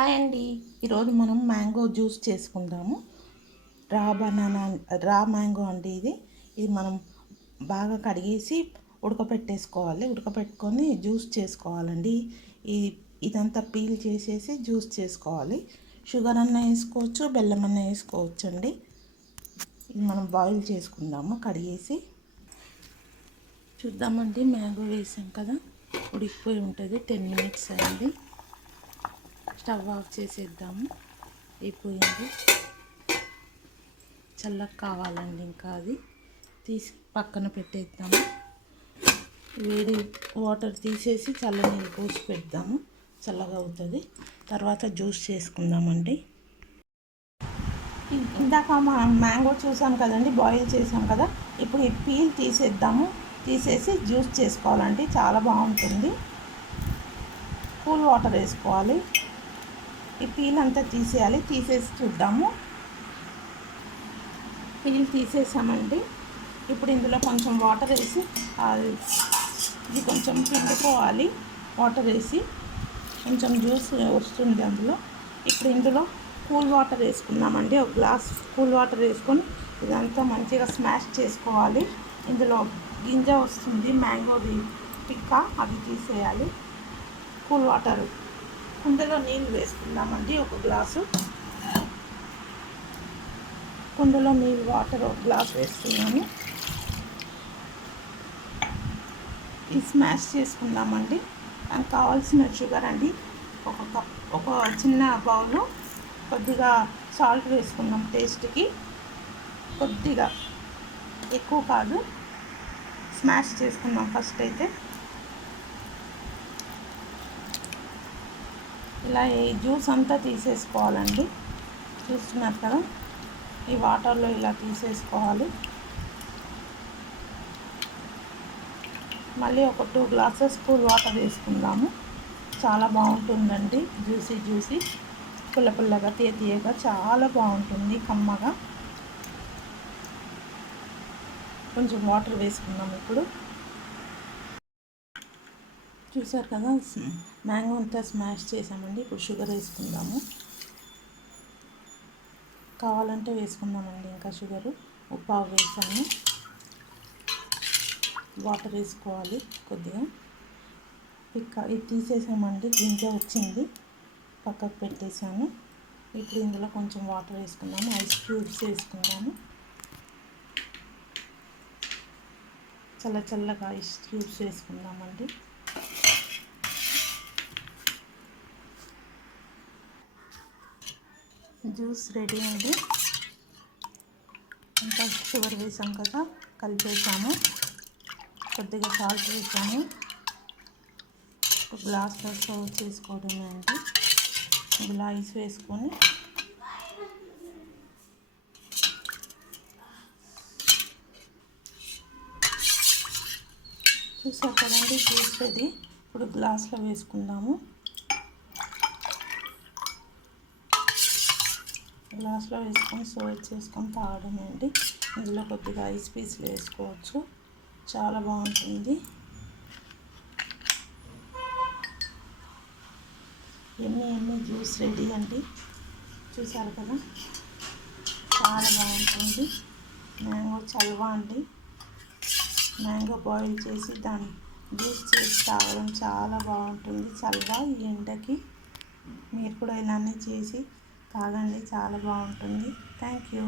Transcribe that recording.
Hi అండి. ఈరోజు మనం మ్యాంగో జ్యూస్ చేసుకుందాము. బనానా రా మ్యాంగో అండి ఇది మనం బాగా కడిగేసి ఉడకపెట్టుకొని జ్యూస్ చేసుకోవాలండి. ఇదంతా పీల్ చేసేసి జ్యూస్ చేసుకోవాలి. షుగర్ అన్న వేసుకోవచ్చు, బెల్లం అన్న వేసుకోవచ్చు అండి. ఇది మనం బాయిల్ చేసుకుందాము కడిగేసి. చూద్దామండి, మ్యాంగో వేసాం కదా, ఉడికిపోయి ఉంటుంది. 10 minutes అయింది. స్టవ్ ఆఫ్ చేసేద్దాము. అయిపోయింది. చల్లగా కావాలండి, ఇంకా అది తీసి పక్కన పెట్టేద్దాము. వేడి వాటర్ తీసేసి చల్ల నీళ్ళు పోసి పెడదాము, చల్లగా అవుతుంది. తర్వాత జ్యూస్ చేసుకుందామండి. ఇందాక మనం మ్యాంగో చూసాం కదండి, బాయిల్ చేసాం కదా. ఇప్పుడు ఈ పీల్ తీసేసి జ్యూస్ చేసుకోవాలండి. చాలా బాగుంటుంది. కూల్ వాటర్ వేసుకోవాలి. ఈ పీల్ అంతా తీసేసి చూద్దాము. పీల్ తీసేసామండి. ఇప్పుడు ఇందులో కొంచెం వాటర్ వేసి ఇది కొంచెం పిండుకోవాలి. వాటర్ వేసి కొంచెం జ్యూస్ వస్తుంది అందులో. ఇప్పుడు ఇందులో కూల్ వాటర్ వేసుకుందామండి. ఒక గ్లాస్ కూల్ వాటర్ వేసుకొని ఇదంతా మంచిగా స్మాష్ చేసుకోవాలి. ఇందులో గింజ వస్తుంది, మ్యాంగోది పిక్క, అది తీసేయాలి. కూల్ వాటర్ కుండలో నీళ్ళు వేసుకుందామండి. ఒక గ్లాసు కుండలో వాటర్ ఒక గ్లాస్ వేస్తున్నాను. ఇది స్మాష్ చేసుకుందామండి. దానికి కావాల్సిన షుగర్ అండి, ఒక చిన్న బౌల్లో కొద్దిగా సాల్ట్ వేసుకుందాం టేస్ట్కి. కొద్దిగా, ఎక్కువ కాదు. స్మాష్ చేసుకుందాం ఫస్ట్ అయితే. ఇలా ఈ జ్యూస్ అంతా తీసేసుకోవాలండి. చూస్తున్నారు కదా, ఈ వాటర్లో ఇలా తీసేసుకోవాలి. మళ్ళీ ఒక 2 glasses కూల్ వాటర్ వేసుకుందాము. చాలా బాగుంటుందండి. జ్యూసీ పుల్లగా తీయగా చాలా బాగుంటుంది, కమ్మగా. కొంచెం వాటర్ వేసుకుందాం ఇప్పుడు. చూసారు కదా, మ్యాంగో అంతా స్మాష్ చేసామండి. ఇప్పుడు షుగర్ వేసుకుందాము. కావాలంటే వేసుకుందామండి ఇంకా షుగరు. ఉప్పావు వేసాను. వాటర్ వేసుకోవాలి కొద్దిగా. ఇది తీసేసామండి, గింజ వచ్చింది, పక్కకు పెట్టేసాను. ఇప్పుడు ఇందులో కొంచెం వాటర్ వేసుకుందాము. ఐస్ క్యూబ్స్ వేసుకుందాము. చల్లగా ఐస్ క్యూబ్స్ వేసుకుందామండి. జ్యూస్ రెడీ అండి. ఇంకా షుగర్ వేసాం కదా, కలిపేసాము. కొద్దిగా సాల్ట్ వేసాము. ఒక గ్లాస్లో సర్వ్ చేసుకోవడమే అండి. ఇందులో ఐస్ వేసుకొని చూసారు కదండి, జ్యూస్ రెడీ. ఇప్పుడు గ్లాస్లో వేసుకుందాము. గ్లాస్లో వేసుకొని సర్వ్ చేసుకొని తాగడమే అండి. ఇందులో కొద్దిగా ఐస్ పీస్లు వేసుకోవచ్చు, చాలా బాగుంటుంది. ఎన్ని జ్యూస్ రెడీ అండి. చూసారు కదా, చాలా బాగుంటుంది. మ్యాంగో చల్వా అండి. మ్యాంగో బాయిల్ చేసి దాన్ని జ్యూస్ చేసి తాగడం చాలా బాగుంటుంది. చల్వా ఈ ఎండకి మీరు కూడా ఇలానే చేసి తాగండి, చాలా బాగుంటుంది. Thank you.